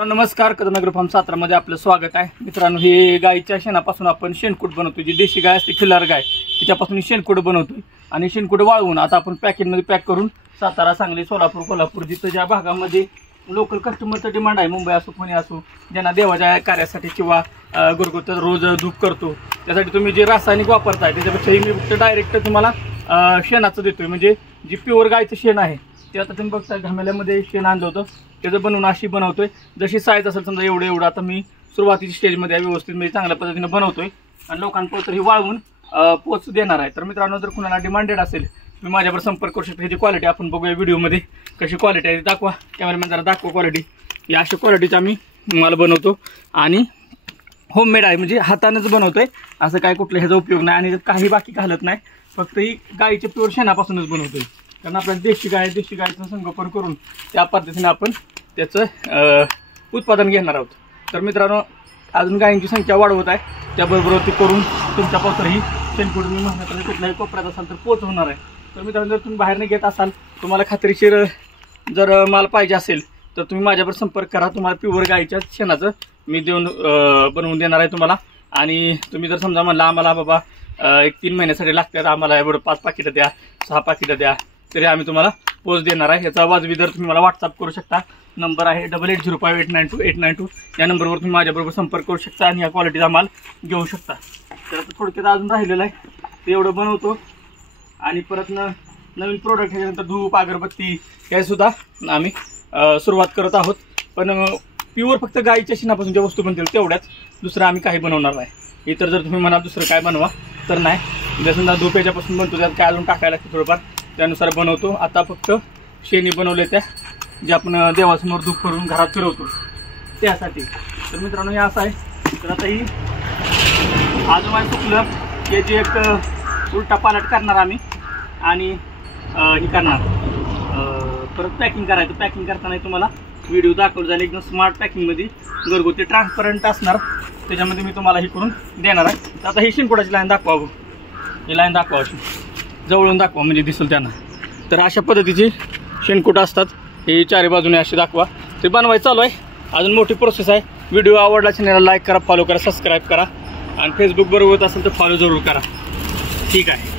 नमस्कार, कदमनगर फार्म सातारामध्ये आपलं स्वागत आहे. मित्रांनो, हे गायीच्या शेणापासून आपण शेणकूट बनवतोय. जी देशी गाय असते, खिल्लार गाय, तिच्यापासून शेणकूट बनवतोय. आणि शेणकूट वाळवून आता आपण पॅकेटमध्ये पॅक करून सातारा, सांगली, सोलापूर, कोल्हापूर, जिथं ज्या भागामध्ये लोकल कस्टमरचं डिमांड आहे, मुंबई असो, पुणे असो, ज्यांना देवाच्या कार्यासाठी किंवा घरगुती रोज धूप करतो, त्यासाठी तुम्ही जे रासायनिक वापरताय त्याच्यापेक्षाही मी फक्त डायरेक्ट तुम्हाला शेणाचं देतोय. म्हणजे जी प्युअर गायचं शेण आहे ते आता तुम्ही बघता घामेल्यामध्ये शेण आणलं होतं, त्याचं बनवून अशी बनवतोय. जशी साईज असेल समजा एवढं आता मी सुरुवातीची स्टेजमध्ये व्यवस्थित म्हणजे चांगल्या पद्धतीने बनवतोय आणि लोकांपर्यंत ही वाळवून पोच देणार आहे. तर मित्रांनो, जर कुणाला डिमांडेड असेल तुम्ही माझ्यावर संपर्क करू शकता. ह्याची क्वालिटी आपण बघूया व्हिडिओमध्ये कशी क्वालिटी आहे. दाखवा कॅमेरामॅन, जरा दाखवा क्वालिटी. या अशा क्वालिटीचा मी मला बनवतो आणि होममेड आहे, म्हणजे हातानंच बनवतोय. असं काय कुठलं ह्याचा उपयोग नाही आणि काही बाकी घालत नाही. फक्त ही गायीच्या प्युअर शेणापासूनच बनवतोय. कारण आपल्याला देशी गायचं संगोपन करून त्या पद्धतीने आपण त्याचं उत्पादन घेणार आहोत. तर मित्रांनो, अजून गायींची संख्या वाढवत आहे, त्याबरोबर ती करून तुमच्यापासूनही शेणकूट मी महिन्यात कुठल्याही कोपऱ्यात असाल तर पोहोचवणार आहे. तर मित्रांनो, जर तुम्ही बाहेरने घेत असाल, तुम्हाला खात्रीशीर जर माल पाहिजे असेल तर तुम्ही माझ्यावर संपर्क करा. तुम्हाला प्युअर गायीच्या शेणाचं मी बनवून देणार आहे तुम्हाला. आणि तुम्ही जर समजा म्हणला आम्हाला बाबा 1-3 महिन्यासाठी लागतात, आम्हाला एवढं 5 पाकिटं द्या, 6 पाकिटं द्या, तरी आम्ही तुम्हाला पोच देणार आहे. याचा वाजवी दर तुम्ही मला व्हॉट्सअप करू शकता. नंबर आहे 8805892892. या नंबरवर तुम्ही माझ्याबरोबर संपर्क करू शकता आणि या क्वालिटीचा माल घेऊ शकता. तर आता थोडक्यात अजून राहिलेलं आहे ते एवढं बनवतो आणि परत नवीन प्रोडक्ट ह्याच्यानंतर धूप, अगरबत्ती हे सुद्धा आम्ही सुरुवात करत आहोत. पण प्युअर फक्त गायीच्या शेणापासून ज्या वस्तू बनतील तेवढ्याच, दुसरं आम्ही काही बनवणार नाही. इतर जर तुम्ही म्हणाल दुसरं काय बनवा तर नाही. जसं समजा धूप याच्यापासून बनतो, त्यात काय अजून टाकायला लागतं थोडंफार, त्यानुसार बनवतो. आता फक्त शेणी बनवले त्या जे आपण देवासमोर धूप करून घरात फिरवतो त्यासाठी. तर मित्रांनो, हे असं आहे. तर आता ही अजून माझं चुकलं की जे एक उलटा पालट करणार आम्ही आणि हे करणार परत पॅकिंग करायचं. पॅकिंग करताना तुम्हाला व्हिडिओ दाखवलं जाईल. एकदम स्मार्ट पॅकिंगमध्ये घरगुती ट्रान्सपरंट असणार, त्याच्यामध्ये मी तुम्हाला हे करून देणार आहे. तर आता ही शेणकुटाची लाईन दाखवा, ही लाईन दाखवा, अशी जवळून दाखवा म्हणजे दिसेल त्यांना. तर अशा पद्धतीचे शेणकुट असतात. हे चारी बाजूने असे दाखवा. ते बनवायचं चालू आहे, अजून मोठी प्रोसेस आहे. व्हिडिओ आवडला चॅनलला लाईक करा, फॉलो करा, सबस्क्राईब करा आणि फेसबुक बरोबर असेल तर फॉलो जरूर करा. ठीक आहे.